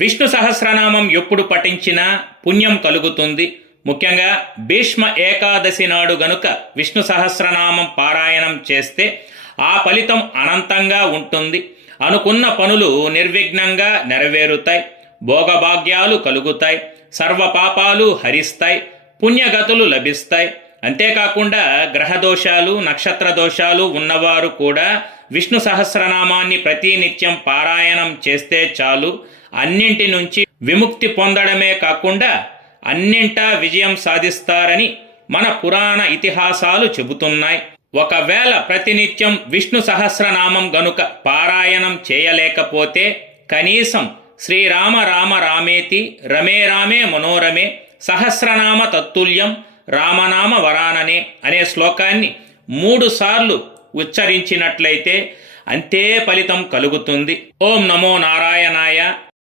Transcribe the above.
విష్ణు సహస్రనామం ఎప్పుడు పఠించినా పుణ్యం కలుగుతుంది. ముఖ్యంగా భీష్మ ఏకాదశి నాడు గనుక విష్ణు సహస్రనామం పారాయణం చేస్తే ఆ ఫలితం అనంతంగా ఉంటుంది. అనుకున్న పనులు నిర్విఘ్నంగా నెరవేరుతాయి, భోగభాగ్యాలు కలుగుతాయి, సర్వ పాపాలు హరిస్తాయి, పుణ్యగతులు లభిస్తాయి. అంతేకాకుండా గ్రహదోషాలు, నక్షత్ర దోషాలు ఉన్నవారు కూడా విష్ణు సహస్రనామాన్ని ప్రతినిత్యం పారాయణం చేస్తే చాలు, అన్నింటి నుంచి విముక్తి పొందడమే కాకుండా అన్నింటా విజయం సాధిస్తారని మన పురాణ ఇతిహాసాలు చెబుతున్నాయి. ఒకవేళ ప్రతినిత్యం విష్ణు సహస్రనామం గనుక పారాయణం చేయలేకపోతే కనీసం శ్రీరామ రామ రామేతి రమే రామే మనోరమే సహస్రనామ తత్తుల్యం రామనామ వరాననే అనే శ్లోకాన్ని 3 సార్లు ఉచ్చరించినట్లయితే అంతే ఫలితం కలుగుతుంది. ఓం నమో నారాయణాయ.